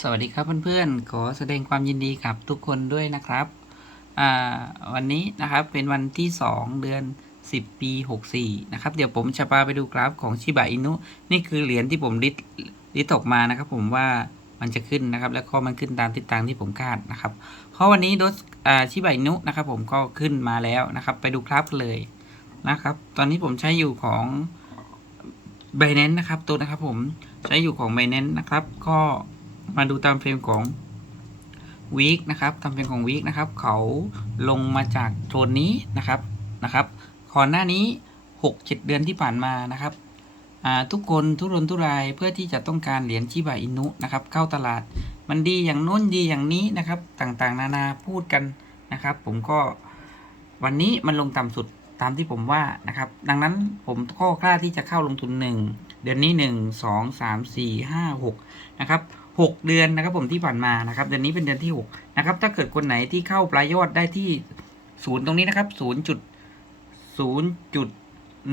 สวัสดีครับเพื่อนๆ ขอแสดงความยินดีกับทุกคนด้วยนะครับวันนี้นะครับเป็นวันที่ 2 เดือน 10 ปี 64 นะครับ เดี๋ยวผมจะพาไปดูกราฟของชิบะอินุ นี่คือเหรียญที่ผมลิสลิสต์ออกมานะครับ ผมว่ามันจะขึ้นนะครับ แล้วก็มันขึ้นตามทิศทางที่ผมคาดนะครับ เพราะวันนี้โดสอ่าชิบะอินุนะครับผมก็ขึ้นมาแล้วนะครับ ไปดูกราฟเลยนะครับ ตอนนี้ผมใช้อยู่ของ b บ n a n c e นะครับตัวนะครับผมใช้อยู่ของ b บ n a n c e นะครับก็ มาดูตามเฟรมของวีคนะครับตามเฟรมของวีคนะครับ เขาลงมาจากโซนนี้นะครับนะครับก่อนหน้านี้ 6-7 เดือนที่ผ่านมานะครับทุกคนทุรนทุรายเพื่อที่จะต้องการเหรียญชิบะอินุนะครับ เข้าตลาดมันดีอย่างโน้นดีอย่างนี้นะครับ ต่างๆ นานาพูดกันนะครับ ผมก็วันนี้มันลงต่ำสุดตามที่ผมว่านะครับ ดังนั้นผมก็กล้าที่จะเข้าลงทุน 1 เดือนนี้ 1 2 3 4 5 6 นะครับ 6 เดือนนะครับผมที่ผ่านมานะครับเดือนนี้เป็นเดือนที่6นะครับถ้าเกิดคนไหนที่เข้าปลายยอดได้ที่ศูนย์ตรงนี้นะครับ0จุด0จุด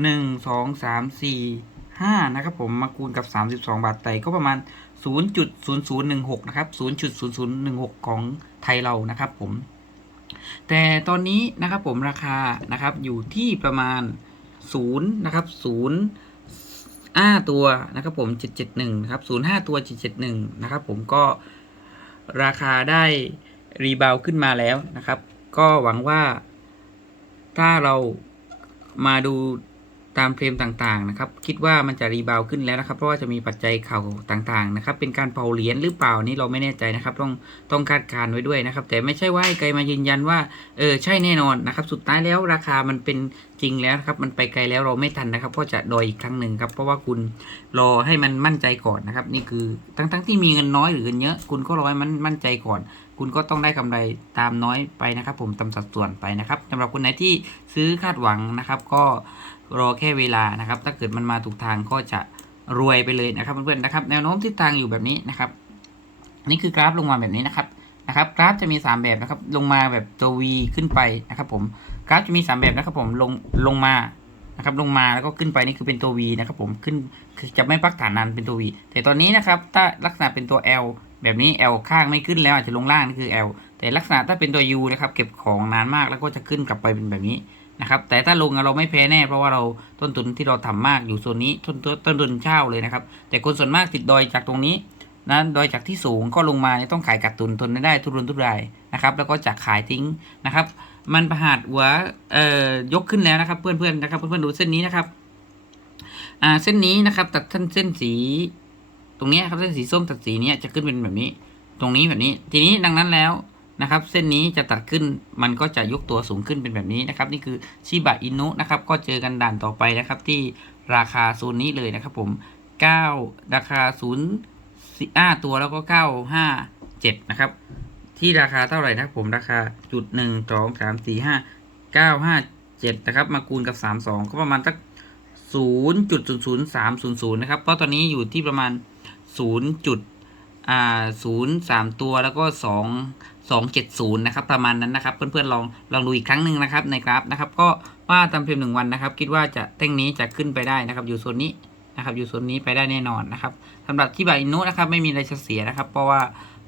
1 2 3 4 5นะครับผมมาคูณกับ 32 บาทไต่ก็ประมาณ 0.0016นะครับ0.0016 ของไทยเรานะครับผมแต่ตอนนี้นะครับผมราคานะครับอยู่ที่ประมาณ0นะครับ0 5 ตัวนะครับผม 771นะครับ05 ตัว 771 นะครับผมก็ราคาได้รีบาวขึ้นมาแล้วนะครับ ก็หวังว่าถ้าเรามาดู ตามเฟรมต่างๆนะครับคิดว่ามันจะรีบาวขึ้นแล้วนะครับ เพราะว่าจะมีปัจจัยเข่าต่างๆนะครับเป็นการเผาเหรียญหรือเปล่านี่เราไม่แน่ใจนะครับ ต้องต้องคาดการณ์ไว้ด้วยนะครับ แต่ไม่ใช่ว่าให้ไกลมายืนยันว่าเออใช่แน่นอนนะครับ สุดท้ายแล้วราคามันเป็นจริงแล้วครับมันไปไกลแล้วเราไม่ทันนะครับ ก็จะดอยอีกครั้งหนึ่งครับเพราะว่าคุณรอให้มันมั่นใจก่อนนะครับ นี่คือทั้งๆที่มีเงินน้อยหรือเงินเยอะ คุณก็รอให้มันมั่นใจก่อน คุณก็ต้องได้กำไรตามน้อยไปนะครับ ผมตามสัดส่วนไปนะครับสำหรับคนไหนที่ซื้อคาดหวังนะครับ ก็ รอแค่เวลานะครับ ถ้าเกิดมันมาถูกทางก็จะรวยไปเลยนะครับเพื่อนๆนะครับ แนวโน้มทิศทางอยู่แบบนี้นะครับ นี่คือกราฟลงมาแบบนี้นะครับนะครับ กราฟจะมี 3 แบบนะครับ ลงมาแบบตัว V ขึ้นไปนะครับ ผมกราฟจะมี 3 แบบนะครับ ผมลงลงมานะครับลงมาแล้วก็ขึ้นไปนี่คือเป็นตัว V นะครับ ผมขึ้นจะไม่พักฐานนานเป็นตัว V แต่ตอนนี้นะครับ ถ้าลักษณะเป็นตัว L แบบนี้ L ข้างไม่ขึ้นแล้วอาจจะลงล่างนี่คือ L แต่ลักษณะถ้าเป็นตัว U นะครับ เก็บของนานมากแล้วก็จะขึ้นกลับไปเป็นแบบนี้ นะครับ แต่ถ้าลงเราไม่แพ้แน่ เพราะว่าเราต้นทุนที่เราทำมากอยู่โซนนี้ต้นต้นต้นทุนเช่าเลยนะครับ แต่คนส่วนมากติดดอยจากตรงนี้นะดอยจากที่สูงก็ลงมาต้องขายกัดตุนทนไม่ได้ทุรนทุรายนะครับ แล้วก็จากขายทิ้งนะครับ มันประหารหัวเอ่อยกขึ้นแล้วนะครับ เพื่อนๆนะครับ เพื่อนๆดูเส้นนี้นะครับ อ่าเส้นนี้นะครับ ตัดท่านเส้นสี ตรงเนี้ยครับเส้นสีส้มตัดสีนี้จะขึ้นเป็นแบบนี้ ตรงนี้แบบนี้ ทีนี้ดังนั้นแล้ว นะครับ เส้นนี้จะตัดขึ้นมันก็จะยกตัวสูงขึ้นเป็นแบบนี้นะครับ นี่คือชิบะอินุนะครับ ก็เจอกันด่านต่อไปนะครับ ที่ราคาโซนนี้เลยนะครับผม 9 ราคา0 5ตัวแล้วก็ 9 5 7 นะครับ ที่ราคาเท่าไหร่นะครับผมราคาจุดหนึ่งสองสามสี่ห้าเก้าห้าเจ็ดนะครับ มาคูณกับสามสองก็ประมาณสักศูนย์จุดศูนย์ศูนย์สามศูนย์ศูนย์นะครับ เพราะตอนนี้อยู่ที่ประมาณศูนย์จุด อ่าศูนย์สามตัวแล้วก็สองสองเจ็ดศูนย์นะครับประมาณนั้นนะครับ เพื่อนๆลองลองดูอีกครั้งหนึ่งนะครับในกราฟนะครับ ก็ว่าตามเพียงหนึ่งวันนะครับ คิดว่าจะเต้งนี้จะขึ้นไปได้นะครับ อยู่โซนนี้นะครับอยู่โซนนี้ไปได้แน่นอนนะครับสำหรับที่บาอินุนะครับไม่มีอะไรจะเสียนะครับ เพราะว่า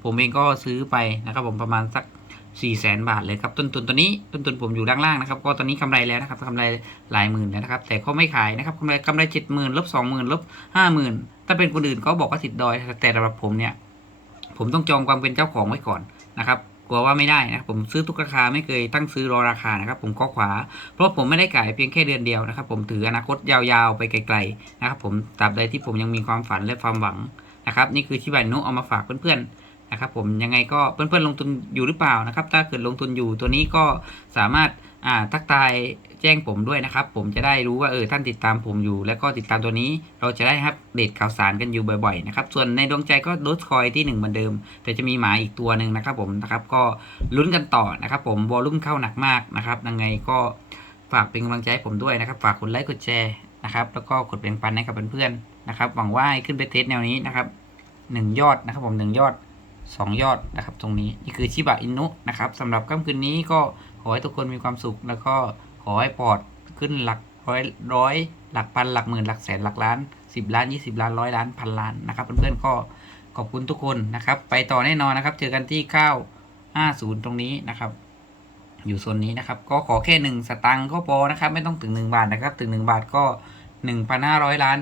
ผมเองก็ซื้อไปนะครับ ผมประมาณสัก4ี่แสนบาทเลยครับต้นทุนตัวนี้ต้นทุนผมอยู่ด้านล่างนะครับ ก็ตอนนี้กำไรแล้วนะครับกำไรหลายหมื่นแล้วนะครับ แต่เขาไม่ขายนะครับกำไรกำไรเจ็ดหมื่นลบสองหมื่นลบห้าหมื่นถ้าเป็นคนอื่นเขาบอกว่าติดดอย แต่สำหรับผมเนี่ย ผมต้องจองความเป็นเจ้าของไว้ก่อนนะครับกลัวว่าไม่ได้นะผมซื้อทุกราคาไม่เคยตั้งซื้อรอราคานะครับ ผมก็ขวา เพราะผมไม่ได้ขายเพียงแค่เดือนเดียวนะครับ ผมถืออนาคตยาวๆไปไกลๆนะครับ ผมตราบใดที่ผมยังมีความฝันและความหวังนะครับ นี่คือชิบานุเอามาฝากเพื่อนๆนะครับ ผมยังไงก็เพื่อนๆลงทุนอยู่หรือเปล่านะครับ ถ้าเกิดลงทุนอยู่ตัวนี้ก็สามารถ อ่าทักทายแจ้งผมด้วยนะครับ ผมจะได้รู้ว่าเออท่านติดตามผมอยู่ แล้วก็ติดตามตัวนี้เราจะได้อัปเดตข่าวสารกันอยู่บ่อยๆนะครับส่วนในดวงใจก็โดสคอยที่ 1 เหมือนเดิม แต่จะมีหมาอีกตัวหนึ่งนะครับผมนะครับก็ลุ้นกันต่อนะครับผมวอลลุ่มเข้าหนักมากนะครับยังไงก็ฝากเป็นกำลังใจให้ผมด้วยนะครับ ฝากกดไลค์กดแชร์นะครับแล้วก็กดแบ่งปันให้กับเพื่อนๆนะครับหวังว่าให้ขึ้นไปเทสแนวนี้นะครับหนึ่งยอดนะครับผมหนึ่งยอด สองยอดนะครับ ตรงนี้นี่คือชิบะอินุนะครับสำหรับค่ำคืนนี้ก็ขอให้ทุกคนมีความสุข แล้วก็ขอให้ปอดขึ้นหลักร้อยร้อยหลักพันหลักหมื่นหลักแสนหลักล้านสิบล้านยี่สิบล้านร้อยล้านพันล้านนะครับเพื่อนๆก็ขอบคุณทุกคนนะครับ ไปต่อแน่นอนนะครับ เจอกันที่950 ตรงนี้นะครับ อยู่โซนนี้นะครับ ก็ขอแค่หนึ่งสตังค์ก็พอนะครับ ไม่ต้องถึง 1 บาทนะครับ ถึง 1 บาทก็ 1,500 ล้าน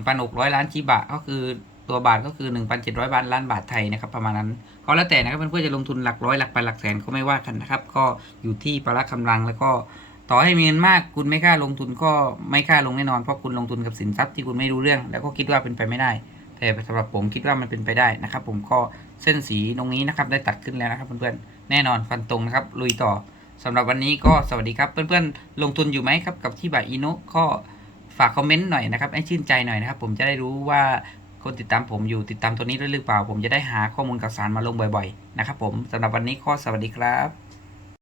1,600 ล้านชิบะก็คือ ตัวบาทก็คือ 1,700บาทล้านบาทไทยนะครับประมาณนั้น ก็แล้วแต่นะครับเพื่อนๆจะลงทุนหลักร้อยหลักพันหลักแสนก็ไม่ว่ากันนะครับ ก็อยู่ที่พละกำลังแล้วก็ต่อให้มีเงินมากคุณไม่กล้าลงทุนก็ไม่กล้าลงแน่นอนเพราะคุณลงทุนกับสินทรัพย์ที่คุณไม่รู้เรื่อง แล้วก็คิดว่าเป็นไปไม่ได้ แต่สำหรับผมคิดว่ามันเป็นไปได้นะครับ ผมก็เส้นสีตรงนี้นะครับได้ตัดขึ้นแล้วนะครับเพื่อนๆแน่นอนฟันตรงนะครับลุยต่อสำหรับวันนี้ก็สวัสดีครับเพื่อนๆลงทุนอยู่ไหมครับกับที่บาอินุก็ฝากคอมเมนต์หน่อยนะครับให้ชื่นใจหน่อยนะครับ ผมจะได้รู้ว่า คนติดตามผมอยู่ติดตามตัวนี้ด้วยหรือเปล่า ผมจะได้หาข้อมูลข่าวสารมาลงบ่อยๆนะครับผมสำหรับวันนี้ก็สวัสดีครับ